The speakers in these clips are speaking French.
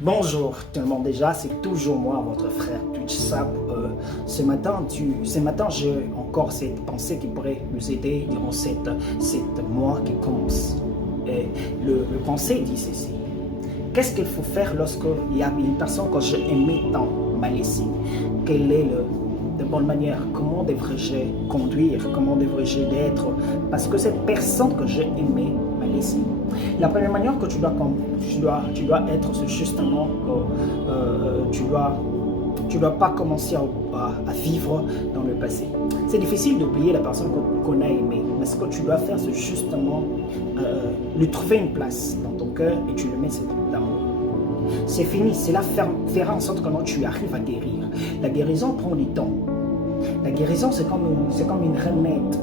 Bonjour tout le monde, déjà c'est toujours moi votre frère Twitch Sap. Ce matin j'ai encore cette pensée qui pourrait nous aider durant cette mois qui commence. Et le pensée dit ceci: qu'est-ce qu'il faut faire lorsqu'il y a une personne que j'ai aimée tant m'a laissé? Quelle est de bonne manière? Comment devrais-je conduire? Comment devrais-je être? Parce que cette personne que j'ai aimée m'a laissé. La première manière que tu dois être, c'est justement que tu dois pas commencer à vivre dans le passé. C'est difficile d'oublier la personne qu'on a aimée, mais ce que tu dois faire, c'est justement lui trouver une place dans ton cœur et tu le mets d'amour. C'est fini, cela fera en sorte que tu arrives à guérir. La guérison prend du temps. La guérison, c'est comme une remède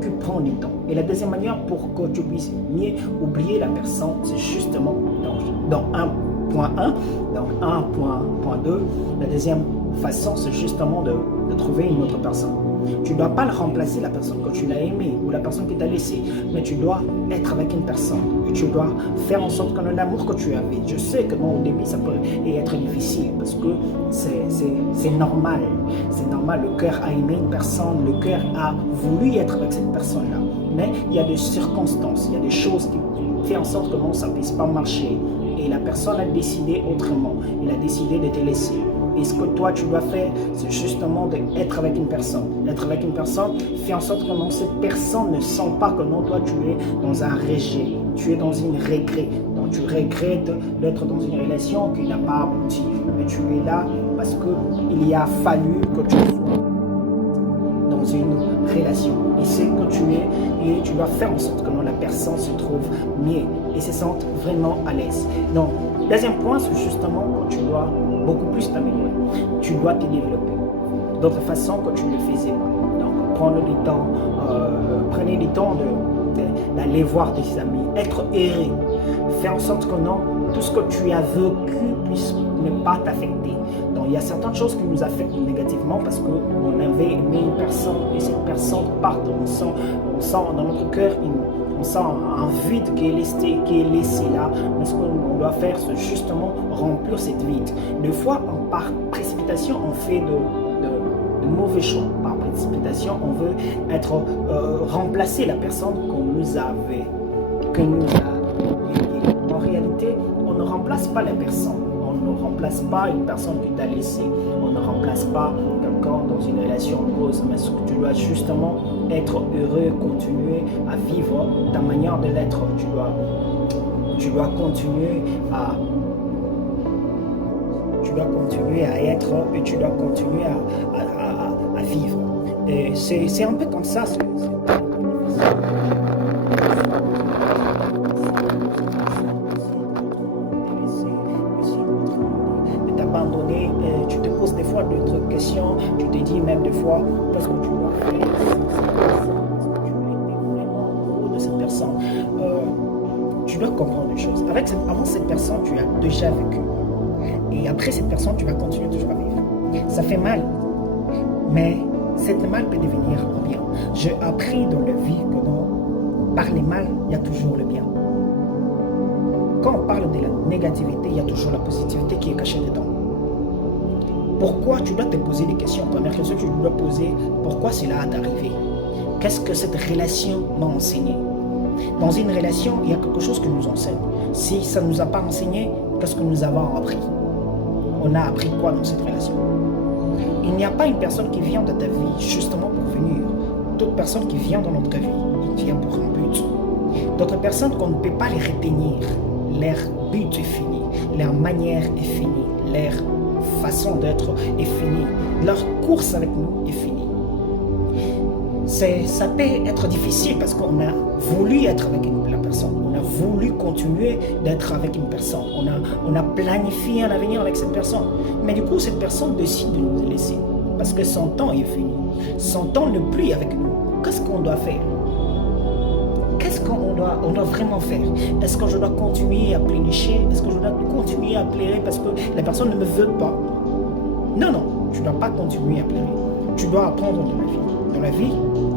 qui prend du temps. Et la deuxième manière pour que tu puisses mieux oublier la personne, c'est justement dans 1.1, donc 1.2. La deuxième façon, c'est justement de trouver une autre personne. Tu ne dois pas remplacer la personne que tu l'as aimée ou la personne qui t'a laissé, mais tu dois être avec une personne et tu dois faire en sorte que l'amour que tu avais. Je sais que au début ça peut être difficile parce que c'est normal. C'est normal, le cœur a aimé une personne, le cœur a voulu être avec cette personne-là. Mais il y a des circonstances, il y a des choses qui font en sorte que ça ne puisse pas marcher. Et la personne a décidé autrement. Il a décidé de te laisser. Et ce que toi tu dois faire, c'est justement d'être avec une personne. Être avec une personne fait en sorte que cette personne ne sent pas que toi tu es dans un rejet, tu es dans une regret. Donc tu regrettes d'être dans une relation qui n'a pas abouti. Mais tu es là parce qu'il y a fallu que tu sois dans une relation. Et c'est que tu es et tu dois faire en sorte que la personne se trouve mieux et se sente vraiment à l'aise. Donc, deuxième point, c'est justement que tu dois beaucoup plus t'améliorer. Tu dois te développer d'autres façons que tu ne le faisais pas. Donc, prenez du temps d'aller voir tes amis, être heureux, faire en sorte que tout ce que tu as vécu puisse ne pas t'affecter. Donc il y a certaines choses qui nous affectent négativement parce qu'on avait aimé une personne et cette personne part, on sent dans notre cœur on sent un vide qui est laissé là. Mais ce qu'on doit faire, c'est justement remplir cette vide. Des fois, par précipitation, on fait de mauvais choix. Par précipitation, on veut remplacer la personne qu'on nous a aidée. En réalité, on ne remplace pas la personne. On ne remplace pas une personne qui t'a laissé. On ne remplace pas quelqu'un dans une relation amoureuse. Mais tu dois justement être heureux, continuer à vivre ta manière de l'être. Tu dois continuer à être et tu dois continuer à vivre. Et c'est un peu comme ça. Abandonné, tu te poses des fois d'autres questions, tu te dis même des fois qu'est-ce que tu dois faire, est-ce que tu étais vraiment amoureux de cette personne. Tu dois comprendre des choses. Avant cette personne, tu as déjà vécu. Et après cette personne, tu vas continuer toujours à vivre. Ça fait mal, mais cette mal peut devenir un bien. J'ai appris dans la vie que par les mal, il y a toujours le bien. Quand on parle de la négativité, il y a toujours la positivité qui est cachée dedans. Pourquoi tu dois te poser des questions? Première question que tu dois poser, pourquoi cela est arrivé? Qu'est-ce que cette relation m'a enseigné? Dans une relation, il y a quelque chose qui nous enseigne. Si ça ne nous a pas enseigné, qu'est-ce que nous avons appris? On a appris quoi dans cette relation? Il n'y a pas une personne qui vient de ta vie justement pour venir. Toute personne qui vient dans notre vie, il vient pour un but. D'autres personnes qu'on ne peut pas les retenir. Leur but est fini, leur manière est finie, leur façon d'être est finie, leur course avec nous est finie. Ça peut être difficile parce qu'on a voulu être avec la personne, on a voulu continuer d'être avec une personne, on a planifié un avenir avec cette personne, mais du coup cette personne décide de nous laisser parce que son temps est fini, son temps n'est plus avec nous. Qu'est-ce qu'on doit faire? Qu'est-ce qu'on doit vraiment faire? Est-ce que je dois continuer à plénicher? Est-ce que je dois continuer à pleurer parce que la personne ne me veut pas? Non, tu ne dois pas continuer à pleurer. Tu dois apprendre dans la vie. Dans la vie,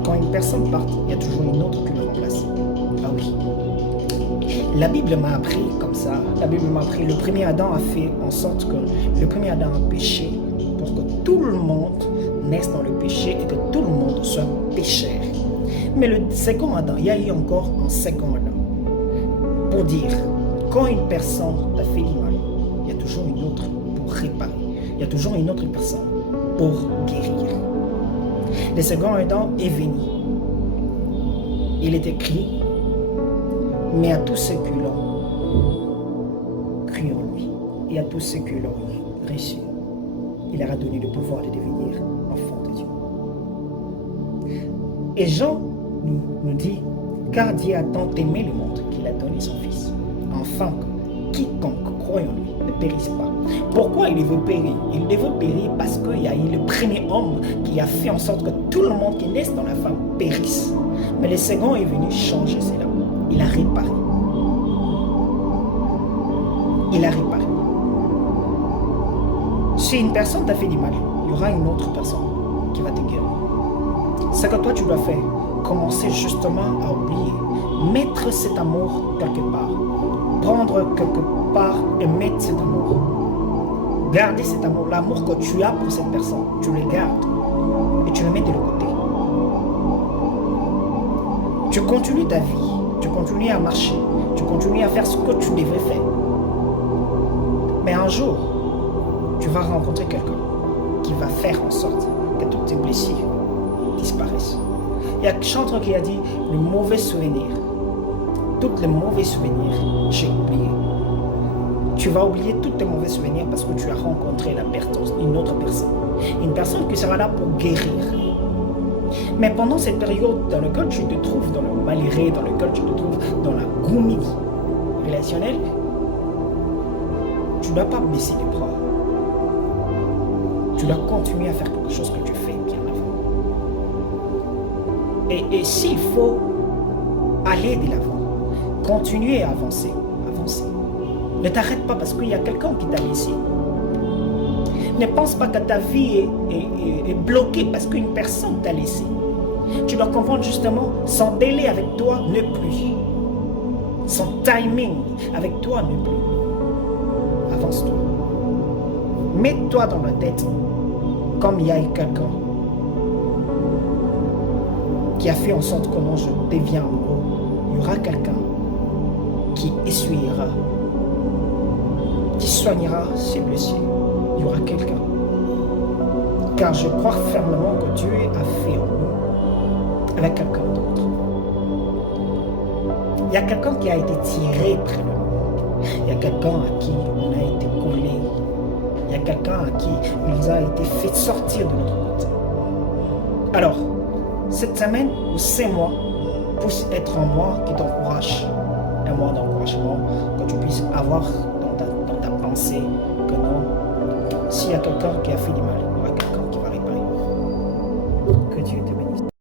quand une personne part, il y a toujours une autre qui le remplace. Ah oui. La Bible m'a appris comme ça. La Bible m'a appris, le premier Adam a fait en sorte que le premier Adam a péché pour que tout le monde naisse dans le péché et que tout le monde soit pécheur. Mais le second Adam, il y a eu encore un second Adam. Pour dire, quand une personne t'a fait du mal, il y a toujours une autre pour réparer. Il y a toujours une autre personne pour guérir. Le second Adam est venu. Il est écrit, mais à tous ceux qui l'ont cru en lui et à tous ceux qui l'ont reçu, il leur a donné le pouvoir de devenir enfants de Dieu. Et Jean nous dit, car Dieu a tant aimé le monde qu'il a donné son Fils, afin que quiconque croit en lui ne périsse pas. Pourquoi il veut périr? Il veut périr parce qu'il y a eu le premier homme qui a fait en sorte que tout le monde qui naisse dans la femme périsse. Mais le second est venu changer cela. Il a réparé. Il a réparé. Si une personne t'a fait du mal, il y aura une autre personne qui va te guérir. Ce que toi tu dois faire, commencer justement à oublier. Mettre cet amour quelque part. Prendre quelque part et mettre cet amour. Garder cet amour. L'amour que tu as pour cette personne, tu le gardes et tu le mets de côté. Tu continues ta vie. Tu continues à marcher, tu continues à faire ce que tu devais faire. Mais un jour, tu vas rencontrer quelqu'un qui va faire en sorte que toutes tes blessures disparaissent. Il y a un chanteur qui a dit, le mauvais souvenir, tous les mauvais souvenirs, j'ai oublié. Tu vas oublier tous tes mauvais souvenirs parce que tu as rencontré une autre personne. Une personne qui sera là pour guérir. Mais pendant cette période dans laquelle tu te trouves dans le malheureux, dans laquelle tu te trouves dans la gourmie relationnelle, tu ne dois pas baisser les bras. Tu dois continuer à faire quelque chose que tu fais bien avant. Et s'il faut aller de l'avant, continuer à avancer, avancer. Ne t'arrête pas parce qu'il y a quelqu'un qui t'a laissé. Ne pense pas que ta vie est bloquée parce qu'une personne t'a laissé. Tu dois comprendre justement, son délai avec toi ne plus. Son timing avec toi ne plus. Avance-toi. Mets-toi dans la tête comme il y a eu quelqu'un qui a fait en sorte que moi je deviens amoureux. Il y aura quelqu'un qui essuiera, qui soignera ses blessures. Il y aura quelqu'un. Car je crois fermement que Dieu a fait en nous avec quelqu'un d'autre. Il y a quelqu'un qui a été tiré près de nous. Il y a quelqu'un à qui on a été collé. Il y a quelqu'un à qui il nous a été fait sortir de notre côté. Alors, cette semaine ou ces mois puisse être un mois qui t'encourage. Un mois d'encouragement que tu puisses avoir dans ta pensée que non, s'il y a quelqu'un qui a fait du mal, il y aura quelqu'un qui va réparer. Que Dieu te bénisse.